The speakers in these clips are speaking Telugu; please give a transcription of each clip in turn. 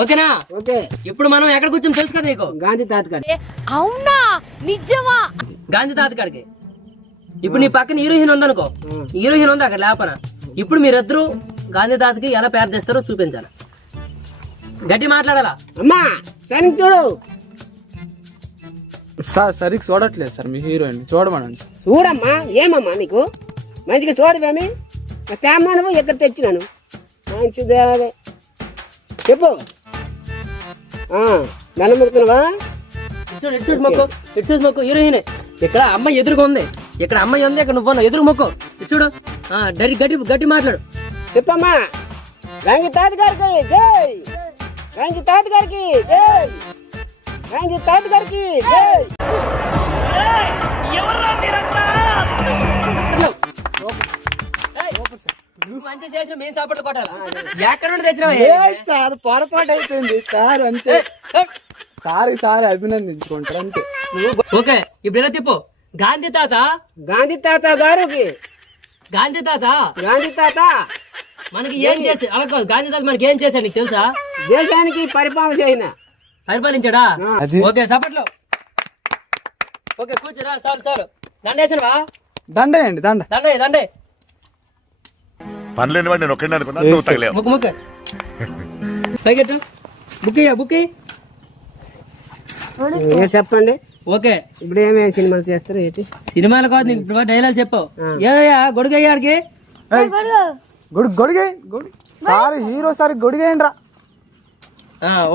ఓకేనా? ఓకే. ఇప్పుడు మనం ఎక్కడ కూర్చొని తెలుసు కదా నీకు? గాంధీ తాత కాడ అవునా? నిజమా? గాంధీ తాత కాడికి. ఇప్పుడు నీ పక్కన హీరోయిన్ ఉందనుకో. హీరోయిన్ ఉంది అక్కడ లేపన. ఇప్పుడు మీరిద్దరూ గాంధీ తాతకి ఎలా పేరు తెస్తారో చూపించాలి. గట్టి మాట్లాడాలా? అమ్మా సరిగ్గా చూడు. సార్ సరిగ్గా చూడట్లేదు సార్ మీ హీరోయిన్. చూడమనండి చూడమ్మా ఏమమ్మా నీకు? మంచిగా చూడవేమి? తేమ్మా నువ్వు ఎక్కడ తెచ్చినాను. మంచిదే చెప్పు. చూడు ఇటు మొక్కు. ఇటు చూడు మొక్కు హీరోయిన్. ఇక్కడ అమ్మాయి ఎదురుగా ఉంది. ఇక్కడ అమ్మాయి ఉంది ఇక్కడ నువ్వు. ఎదురు మొక్కు. ఇటు చూడు. ఆ, డరి గట్టి గట్టి మాట్లాడు. చెప్పమ్మా. రంగి తాత గారికి జై! రంగి తాత గారికి జై! రంగి తాత గారికి జై! నువ్వు మంచి చేసిన మేము సాపట్లు కొట్టాలా? ఎక్కడ నుండి తెచ్చినావు సార్ పొరపాటు అయిపోయింది. సార్ అంతే. సార్ సార్ అభినందించుకుంటారు అంతే. ఓకే ఇప్పుడు ఎలా తిప్పు? గాంధీ తాత? గాంధీ తాత గారికి. గాంధీ తాత? గాంధీ తాత. మనకి ఏం చేసి అలా గాంధీ తాత మనకి ఏం చేశాడు నీకు తెలుసా? దేశానికి పరిపాలన చేసిన పరిపాలించాడా? ఓకే సపట్లో. ఓకే కూర్చోరా చాలు చాలు. దండేసినవా? దండేయండి దండ. దండే దండే పనిలేని వాడు నేను ఒక్కడే అనుకున్నా నువ్వు తగలేవు. ముక్కు ముక్కు. పైకెట్టు. బుక్ అయ్యా బుక్ చెప్పండి? ఓకే. ఇప్పుడు ఏమేమి సినిమాలు చేస్తారు ఏంటి? సినిమాలు కాదు నీకు ఇప్పుడు డైలాగ్ చెప్పావు. ఏదయ్యా గొడుగయ్యాడికి గొడుగు. గొడిగే గొడుగు సార్ హీరో సార్ గొడిగేయండి రా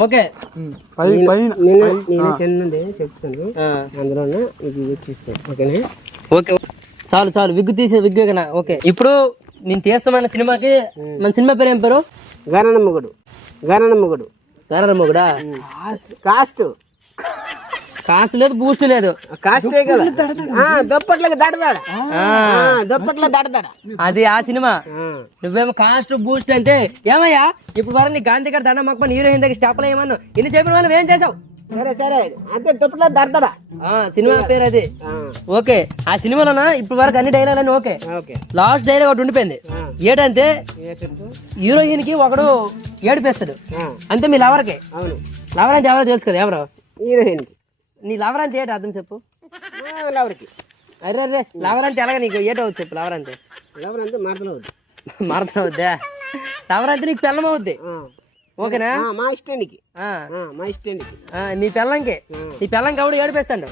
ఓకే. పై పైన నేను నేను చిన్నది చెప్తాను. ఆ, అందులో ఇది ఓకేనా? ఓకే చాలు చాలు. విగ్గు తీసే విగ్గు ఓకే. ఇప్పుడు నేను తీస్తామన్న సినిమాకి మన సినిమా పేరు ఏం పేరు? గణనమ్మగుడు గణనమ్మగుడు గారమ్మగుడా కాస్ట్. కాస్ట్. లేదు బూస్ట్ లేదు. కాస్టే కదా. దుప్పట్లకి దడదాడ ఆ, దుప్పట్లో దడదాడ అది ఆ సినిమా. నువ్వేమో కాస్ట్ బూస్ట్ అంటే ఏమయ్యా? ఇప్పుడు వరకు నీ గాంధీ గారి దండ మాకు హీరోయిన్ దగ్గర స్టాప్లో ఏమన్నా ఇన్ని చెప్పిన వాళ్ళు ఏం చేసావు సరే సరే. అంతే దుప్పట్లో దడదడ ఆ, సినిమా పేరు అది. ఓకే. ఆ సినిమాలోనా? ఇప్పుడు వరకు అన్ని డైలాగ్ అన్ని ఓకే. ఓకే. లాస్ట్ డైలాగ్ ఒకటి ఉండిపోయింది. ఏంటంటే హీరోయిన్కి ఒకడు ఏడిపేస్తాడు. అంతే మీ లవర్కి అవును. లవర్ అంటే ఎవరో తెలుసు కదా ఎవరు? హీరోయిన్కి. నీ లవర్ అంటే ఏంటి? అర్థం చెప్పు. లవర్కి అరే అరే. లవర్ అంటే ఎలాగ నీకు? ఏటో చెప్పు లవర్ అంటే. లవర్ అవుద్ది మరతం అవుద్దా లవర్ అంటే నీకు పెళ్ళం అవుద్ది ఆ. ఓకేనా? మా ఇష్టానికి. మా ఇష్టానికి. నీ పెళ్ళంకి. నీ పెళ్ళం కాబట్టి ఏడిపేస్తాడు.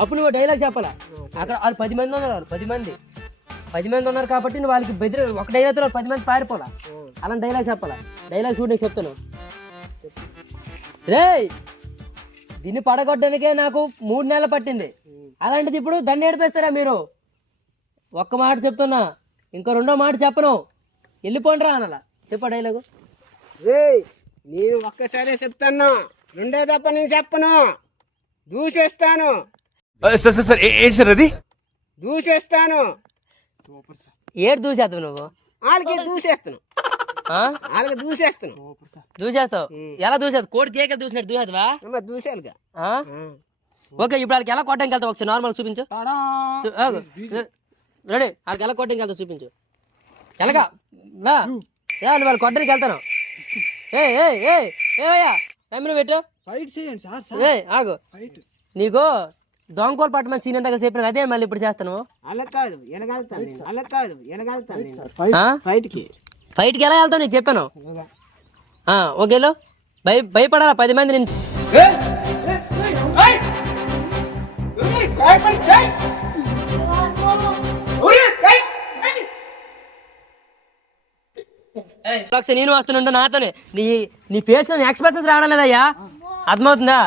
అప్పుడు నువ్వు డైలాగ్ చెప్పాలా? అక్కడ వాళ్ళు పది మంది ఉన్నారు పది మంది. పది మంది ఉన్నారు కాబట్టి నువ్వు వాళ్ళకి బెదిరి ఒక డైలాగ్ పది మంది పారిపోలా? అలాంటి డైలాగ్ చెప్పాలా? డైలాగ్ చూడు నీకు చెప్తాను. రే దీన్ని పడగొట్టడానికే నాకు మూడు నెలలు పట్టింది. అలాంటిది ఇప్పుడు దాన్ని ఏడిపేస్తారా మీరు? ఒక్క మాట చెప్తున్నా ఇంకో రెండో మాట చెప్పను. వెళ్ళిపోండిరా అనలా చెప్పా డైలాగు. రేయ్ నేను ఒక్కసారే చెప్తాను. రెండే తప్ప నేను చెప్పను. దూసేస్తాను. సార్ సార్ సార్ ఏ- ఏంటి సార్ అది? దూసేస్తాను. ఏడు దూసేస్తావు నువ్వు? వాళ్ళకి దూసేస్తాను. ఆ? వాళ్ళకి దూసేస్తాను. దూసేస్తావు? ఎలా దూసేస్తావు? కోడి కేక దూసినట్టు దూసేస్తావా? అమ్మ? ఓకే ఇప్పుడు వాళ్ళకి ఎలా కొట్టడానికి వెళ్తావు? ఒకసారి నార్మల్ చూపించు. రెడీ. వాళ్ళకి ఎలా కొట్టడానికి వెళ్తావు చూపించు. ఎలాగా? వాళ్ళు కొట్టడానికి వెళ్తాను. ఏ ఏ ఏ ఏవయ్యా కెమెరా పెట్టు ఫైట్ చేయండి సార్ సార్ ఏ ఆగు నీకు దొంగకోలు పట్టమని సీనియర్ దగ్గర చెప్పిన అదే మళ్ళీ ఇప్పుడు చేస్తాను అలా కాదు కాదు? ఫైట్కి ఫైట్కి ఎలా వెళ్తావు నీకు చెప్పాను ఓకేలో భయ భయపడాలా పది మంది నేను నేను వస్తుంటే నాతోనే. నీ నీ ఫేస్ ఎక్స్ప్రెషన్స్ రావడం లేదయ్యా అర్థమవుతుందా?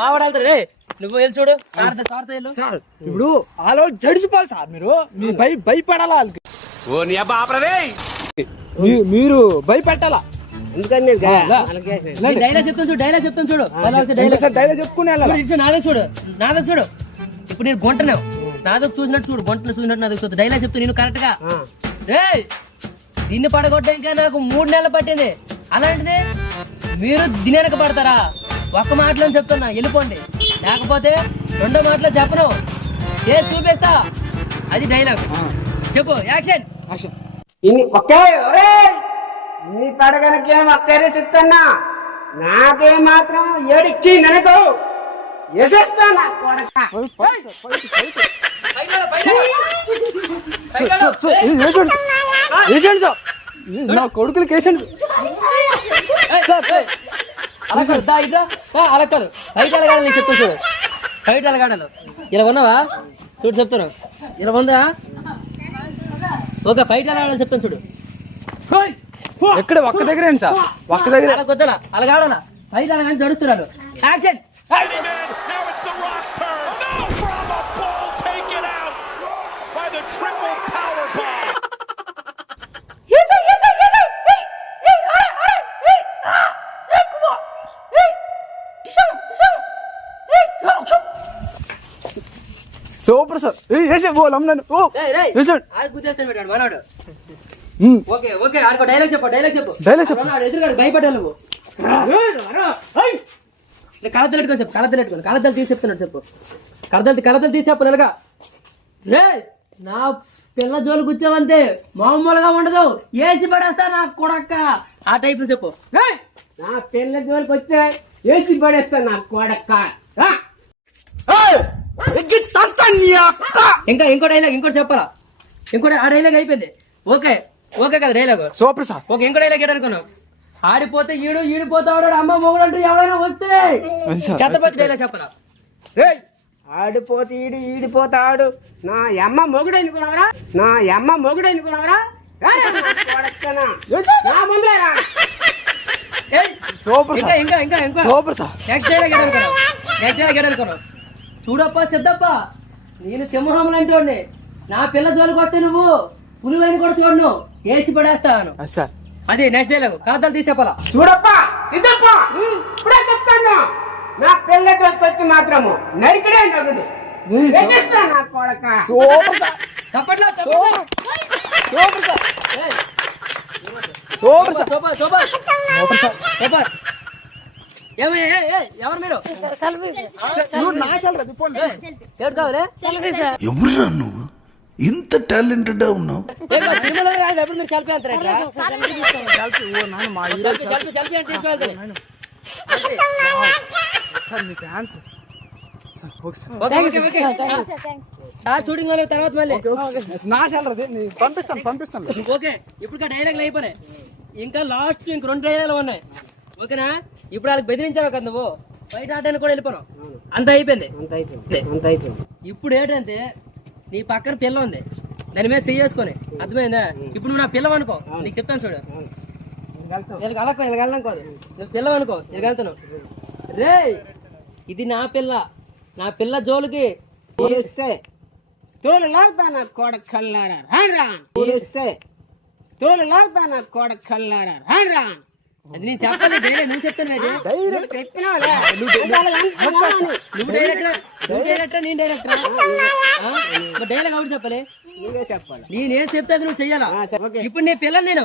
బావడాలి రే. నువ్వు వెళ్ళి చూడు. సార్ ఇప్పుడు వాళ్ళు జడిసిపోవాలి సార్ మీరు. భయ భయపడాలా వాళ్ళకి? మీరు భయపెట్టాలా? ఎందుకని డైలాగ్ చెప్తాను చూడు డైలాగ్ చెప్తాను చూడు. డైలాగ్ చెప్పుకునే చూడు, చూడు, ఇప్పుడు నేను గుంటనేవు నాదకు చూసినట్టు చూడు గుంటను చూసినట్టు నాదకు చూడు డైలాగ్ చెప్తా నేను కరెక్ట్గా? రే దీన్ని పడగొట్టడానికి నాకు మూడు నెలలు పట్టింది. అలాంటిది మీరు దినేనక పడతారా? ఒక్క మాటలో చెప్తున్నా వెళ్ళిపోండి. లేకపోతే రెండో మాటలో చెప్పను. చేసి చూపిస్తా. అది డైలాగ్ చెప్పు యాక్షన్. ఒకే! నీ పడగనకి ఒకసారి చెప్తానా నాకే మాత్రం ఏడిచ్చి ననకో. నా కొడక. వేసండి సార్. నా కొడుకులకి వేసండి ఏయ్, ఏయ్, అలా కాదు దా ఆ, అలా కాదు బయట అలగాడలు నీకు చెప్తాను చూడు. బయట అలగాడలు ఇలా ఉన్నావా చూడు చెప్తాను. ఇలా ఉందా ఓకే బయట అలగాడలు చెప్తాను చూడు. ఎక్కడ? ఒక్క దగ్గర సార్. ఒక్క దగ్గర. అలా కొద్దలా అలగాడాల బయట అలగాని జడుస్తున్నాడు యాక్షన్ సూపర్ సార్ వేసే ఓ వేసండి మనోడు ఓకే ఓకే ఆడుకో డైలాగ్ చెప్పు డైలాగ్ చెప్పు. Dialogue చెప్పు. ఆడు ఎదురుగాడు భయపడ్డా నువ్వు. కలతలు పెట్టుకొని చెప్పు కలతలు పెట్టుకొని కలతలు తీసి చెప్తున్నాడు చెప్పు. కలతలు కలతలు తీసి చెప్పు నెలగా. రే నా పిల్ల జోలు కూర్చోవంతే మామూలుగా ఉండదు. ఏసి పడేస్తా నా కొడక్క ఆ టైప్ చెప్పు. నా పిల్ల జోలికి వస్తే వేసి పడేస్తా నా కొడక. ఆ? ఇంకా ఇంకో డైలాగ్ ఇంకోటి చెప్పాలా? ఇంకోటి ఆ డైలాగ్ అయిపోయింది. ఓకే ఓకే కదా డైలాగ్ సూపర్ సార్ ఓకే ఇంకో డైలాగ్ ఏంటనుకున్నావు ఆడిపోతే ఈడు ఈడిపోతాడు అమ్మ మొగుడు అంటూ ఎవరైనా వస్తే. చెత్తపతి డైలాగ్ చెప్పాలా ఆడిపోతే ఈడు ఈడిపోతాడు. నా అమ్మ మొగుడు అనుకున్నావరా నా అమ్మ మొగుడు అనుకున్నావరా సూపర్ ఇంకా ఇంకా ఇంకా ఇంకా. సూపర్ సార్ నెక్స్ట్ డైలాగ్ ఏంటనుకున్నావు నెక్స్ట్ డైలాగ్ ఏంటనుకున్నావు చూడప్ప సిద్ధప్ప. నేను సింహం లాంటి నా పిల్ల జోలికి వస్తే నువ్వు పులివైన కూడా చూడను. ఏసి పడేస్తాను అది సార్. అది నెక్స్ట్ డైలాగ్ కాదాలు తీసి చెప్పాలా చూడప్ప సిద్ధప్ప ఇప్పుడే చెప్తాను. నా పిల్ల జోలికి వచ్చి మాత్రము నరికడే నరుడు. నా కొడక. Sir super super super super super super ఎవరు మీరు? ఎవరురా నువ్వు? ఇంత టాలెంటెడ్ ఉన్నావు. షూటింగ్ తర్వాత మళ్ళీ. పంపిస్తాను పంపిస్తాను. ఓకే ఇప్పుడు డైలాగ్లు అయిపోయినాయి. ఇంకా లాస్ట్ ఇంక రెండు డైలాగులు ఉన్నాయి. ఓకేనా? ఇప్పుడు వాళ్ళకి బెదిరించావు కదా నువ్వు? బయట ఆడడానికి కూడా వెళ్ళిపోను. అంత అయిపోయింది. అంత అయిపోయింది. అంత అయిపోయింది. ఇప్పుడు ఏంటంటే నీ పక్కన పిల్ల ఉంది. దాని మీద చేసుకొని అర్థమైందా? ఇప్పుడు నువ్వు నా పిల్లవ అనుకో. నీకు చెప్తాను చూడు. వీళ్ళకి అలక్కో వీళ్ళకి వెళ్ళడం కాదు నువ్వు పిల్లవ అనుకో వీళ్ళకి వెళ్తున్నావు రే ఇది నా పిల్ల. నా పిల్ల జోలికి తోలు లాగుతా నా కొడక కల్లారా రారా తీస్తే తోలు లాగుతా నా కొడక కల్లారా రారా అది నేను చెప్పాలి డైలాగ్ నువ్వు చెప్తాను ఏంటి? చెప్పినావులే. నువ్వు నేను డైరెక్టర్? డైలాగ్ అవును చెప్పలే? నువ్వే చెప్పాలి. నేనేం చెప్తే అది నువ్వు చెయ్యాలా. ఇప్పుడు నీ పిల్లని నేను.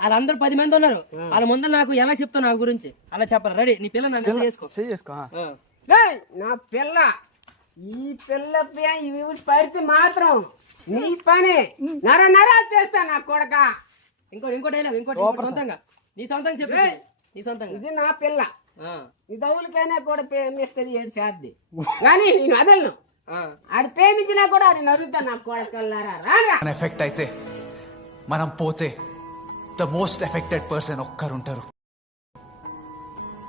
వాళ్ళందరూ పది మంది ఉన్నారు. వాళ్ళ ముందర నాకు ఎలా చెప్తావు నా గురించి? అలా చెప్పాలి. రెడీ? నీ పిల్ల నన్ను చేసుకో. చేసుకో నా పిల్ల. ఈ పిల్ల పడితే మాత్రం నీ పని. నర నర చేస్తా నా కొడక. ఇంకోటి ఇంకో డైలాగ్ ఇంకోటి ఇంకోటి సొంతంగా. నీ సొంతంగా చెప్పు నీ సొంతంగా. ఇది నా పిల్ల. ఆ, ఈ దవులకైనా కూడా ప్రేమిస్తుంది ఏడు చేద్ది కానీ నేను వదలను ఆ. ఆడు ప్రేమించినా కూడా ఆడు నరుగుతా నా కొడకల్లారా? రారా ఎఫెక్ట్ అయితే మనం పోతే ద మోస్ట్ ఎఫెక్టెడ్ పర్సన్ ఒక్కరుంటారు.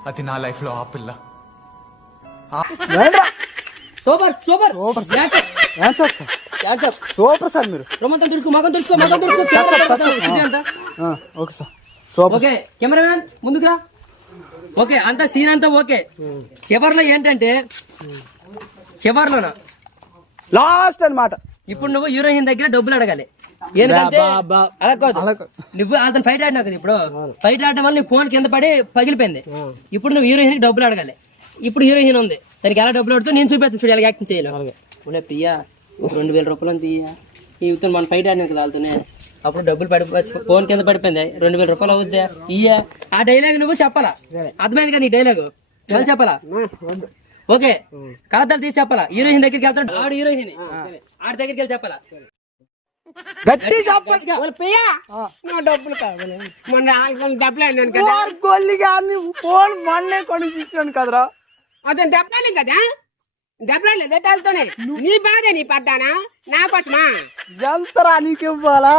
అది నా లైఫ్లో ఆ పిల్ల. Super super. Super super sir మీరు. రొమ్మంతం తెలుసుకో మగం తెలుసుకో మగం తెలుసుకో కెమెరా పట్టుకో. ఇది అంతా. ఆ, ఓకే సార్. ఓకే కెమెరామ్యాన్ ముందుకు రా. ఓకే అంతా సీన్ అంతా ఓకే. చివర్లో ఏంటంటే చివర్లోనా? లాస్ట్ అన్నమాట. ఇప్పుడు నువ్వు హీరోయిన్ దగ్గర డబ్బులు అడగాలి. ఎందుకంటే అలా కాదు అలా కాదు. నువ్వు అతను ఫైట్ ఆడినావు కదా ఇప్పుడు. ఫైట్ ఆడడం వల్ల నీ ఫోన్ కింద పడి పగిలిపోయింది. ఇప్పుడు నువ్వు హీరోయిన్ డబ్బులు అడగాలి. ఇప్పుడు హీరోయిన్ ఉంది. దానికి ఎలా డబ్బులు అడుగుతా నేను చూపెడతాను చూడు ఎలా యాక్టింగ్ చేయాలి. ప్రియా రెండు వేల రూపాయలు తీయ. ఇతను మన ఫైట్ ఆడినావు కదా వాళ్ళతోనే. అప్పుడు డబ్బులు పడి ఫోన్ కింద పడిపోయింది. రెండు వేల రూపాయలు అవుద్దా? ఇయ్యా. ఆ డైలాగ్ నువ్వు చెప్పాలా? అర్థమైంది కదా నీ డైలాగ్ మళ్ళీ చెప్పాలా? ఓకే. కలతలు తీసి చెప్పాలా? హీరోయిన్ దగ్గరికి వెళ్తాడు. ఆడు హీరోయిన్. ఆడి దగ్గరికి వెళ్ళి చెప్పాలా? గట్టి చెప్పండి వాళ్ళు పియ్యా నా డబ్బులు కావాలి మొన్న ఆల్కొని డబ్బులు అన్నాను కదా. ఫోన్ గొల్లిగా నువ్వు ఫోన్ మొన్నే కొని కదరా. అతను కదా. ఎటాలతోనే నీ బాధ నీ పడ్డానా? నా కోసమా? ఎంతరా నీకు ఇవ్వాలా?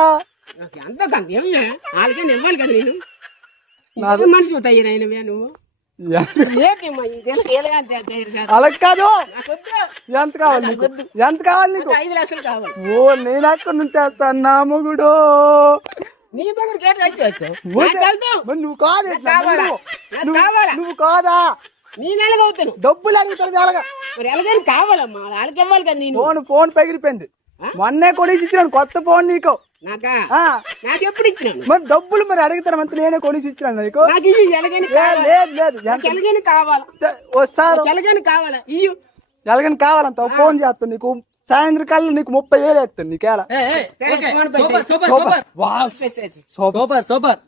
ఎంత కంత ఏమి వాళ్ళకి ఇవ్వాలి కదా నేను. నాది- మనిషి నువ్వు. తయారు తయారు చేస్తారు? అలా కాదు. ఎంత కావాలి నీకు ఎంత కావాలి నీకు? ఐదు లక్షలు కావాలి. ఓ నేను అక్కడ నుంచి వేస్తాను నా మొగుడు. నీ. మరి నువ్వు కాదు? నువ్వు. నువ్వు-? నువ్వు కాదా? నీ నెలగవుతాను డబ్బులు అడుగుతాను ఎలాగా? మరి ఎలాగైనా కావాలమ్మా. వాళ్ళకి ఇవ్వాలి కదా నేను. ఫోన్ ఫోన్ పగిలిపోయింది. మొన్నే ఇచ్చినాను. కొత్త ఫోన్ నీకు. నాకా? ఆ, నాకు ఎప్పుడు ఇచ్చినాను మరి డబ్బులు మరి అడుగుతాను అంత నేనే కొనేసి ఇచ్చినాను నీకు? నాకు ఇయ్యి ఎలాగైనా ఏ, కావాలి. లేదు లేదు నాకు ఎలాగైనా కావాలా. వస్తారు ఎలాగైనా కావాలా. ఇయ్యు. ఎలాగని కావాలంత ఫోన్ చేస్తాను నీకు. సాయంత్రం కల్లా నీకు ముప్పై వేలు వేస్తాను నీకేలా? Super. Super. Super. Super. Super.